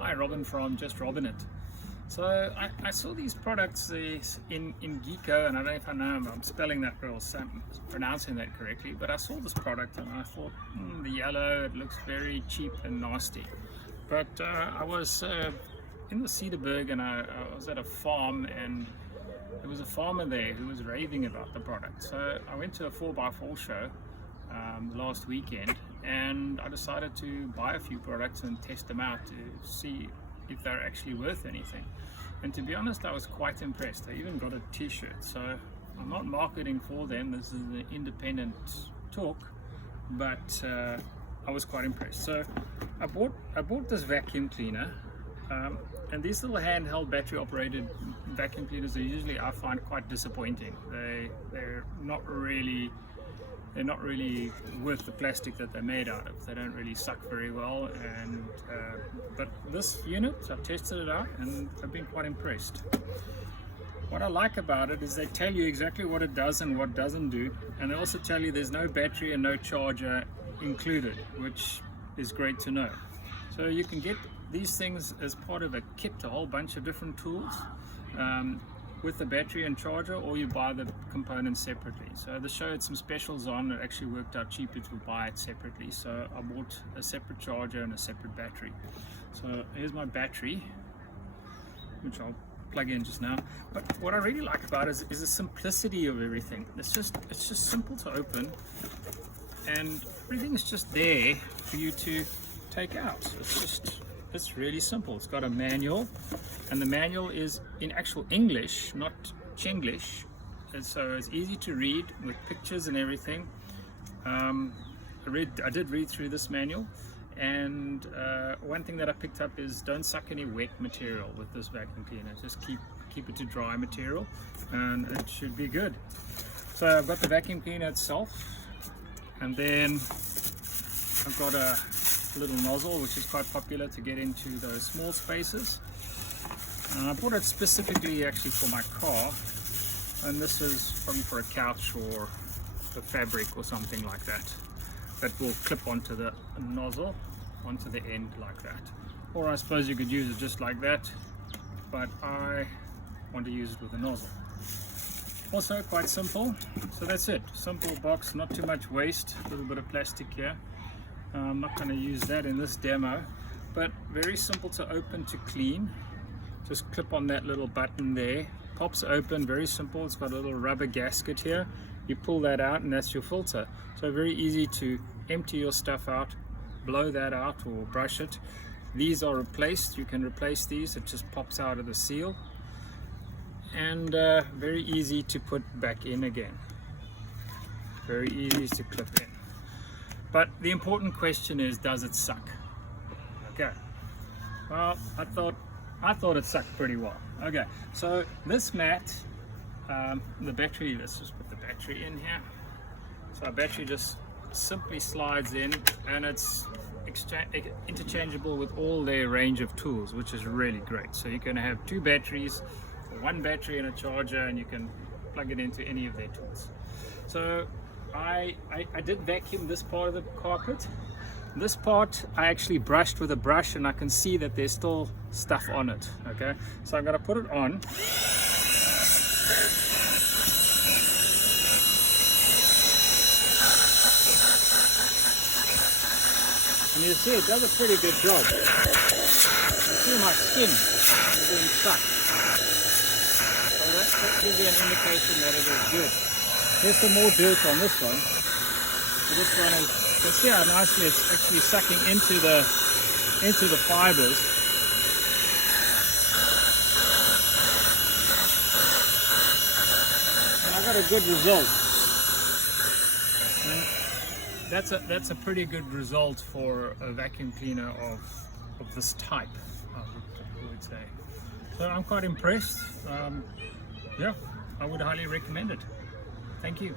Hi, Robin from Just RobIt. So I saw these products in inGCO, and I don't know if I'm spelling that or pronouncing that correctly, but I saw this product and I thought, the yellow, it looks very cheap and nasty. But I was in the Cedarburg, and I was at a farm, and there was a farmer there who was raving about the product. So I went to a 4x4 show last weekend, and I decided to buy a few products and test them out to see if they're actually worth anything. And to be honest, I was quite impressed. I even got a t-shirt. So I'm not marketing for them, this is an independent talk, but I was quite impressed. So I bought this vacuum cleaner, and these little handheld battery operated vacuum cleaners are usually, I find, quite disappointing. They're not really worth the plastic that they're made out of. They don't really suck very well, and but this unit, I've tested it out and I've been quite impressed. What I like about it is they tell you exactly what it does and what doesn't do, and they also tell you there's no battery and no charger included, which is great to know. So you can get these things as part of a kit, a whole bunch of different tools, with the battery and charger, or you buy the components separately. So the show had some specials on. It actually worked out cheaper to buy it separately, so I bought a separate charger and a separate battery. So here's my battery, which I'll plug in just now. But what I really like about it is the simplicity of everything. It's just simple to open, and everything is just there for you to take out. It's really simple. It's got a manual, and the manual is in actual English, not Chinglish, and so it's easy to read with pictures and everything. I did read through this manual, and one thing that I picked up is don't suck any wet material with this vacuum cleaner. Just keep it to dry material, and it should be good. So I've got the vacuum cleaner itself, and then I've got a little nozzle, which is quite popular to get into those small spaces. I bought it specifically actually for my car, and this is probably for a couch or a fabric or something like that, that will clip onto the nozzle, onto the end like that. Or I suppose you could use it just like that, but I want to use it with a nozzle. Also quite simple. So that's it, simple box, not too much waste, a little bit of plastic here. I'm not going to use that in this demo, but very simple to open, to clean. Just clip on that little button there, pops open, very simple. It's got a little rubber gasket here. You pull that out and that's your filter. So very easy to empty your stuff out, blow that out or brush it. These are replaced, you can replace these, it just pops out of the seal. And very easy to put back in again. Very easy to clip in. But the important question is, does it suck? Okay. Well, I thought it sucked pretty well. Okay. So this mat, the battery. Let's just put the battery in here. So our battery just simply slides in, and it's interchangeable with all their range of tools, which is really great. So you can have two batteries, one battery and a charger, and you can plug it into any of their tools. So I did vacuum this part of the carpet. This part I actually brushed with a brush, and I can see that there's still stuff on it. Okay, so I'm going to put it on. And you see it does a pretty good job. You see my skin is being sucked. So that gives you an indication that it is good. There's some more dirt on this one. So this one is, you can see how nicely it's actually sucking into the fibers. And I got a good result. And that's a pretty good result for a vacuum cleaner of this type, I would say. So I'm quite impressed. Yeah, I would highly recommend it. Thank you.